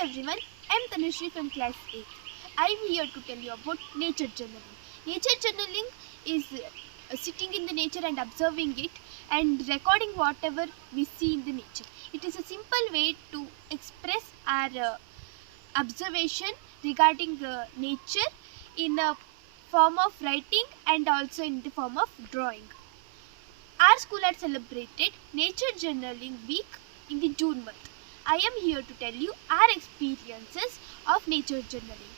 everyone, I'm Tanushree from class 8. I'm here to tell you about nature journaling. Nature journaling is sitting in the nature and observing it and recording whatever we see in the nature. It is a simple way to express our observation regarding nature in a form of writing and also in the form of drawing. Our school had celebrated Nature Journaling Week in the June month. I am here to tell you our experiences of nature journaling.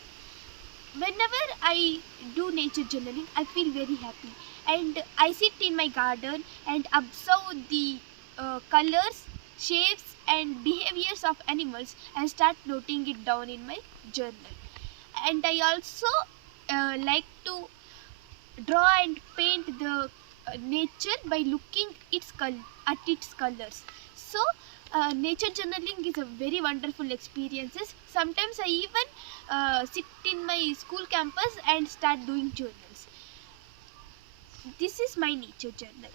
Whenever I do nature journaling, I feel very happy, and I sit in my garden and observe the colors, shapes, and behaviors of animals and start noting it down in my journal. And I also like to draw and paint the nature by looking at its colors. So nature journaling is a very wonderful experiences. Sometimes I even sit in my school campus and start doing journals. This is my nature journal.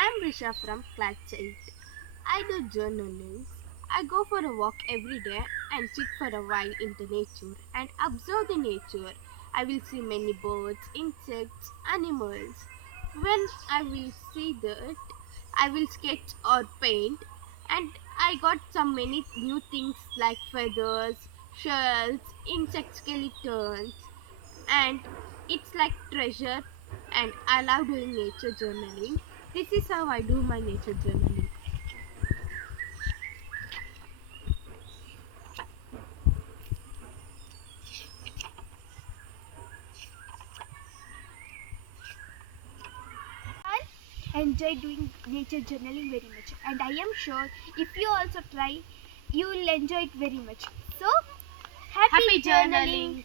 I'm Risha from class 8. I do journaling. I go for a walk every day and sit for a while in the nature and observe the nature. I will see many birds, insects, animals. When I will see that, I will sketch or paint, and I got some many new things like feathers, shells, insect skeletons, and it's like treasure, and I love doing nature journaling. This is how I do my nature journaling. I enjoy doing nature journaling very much, and I am sure if you also try, you will enjoy it very much. So, happy Happy journaling. journaling.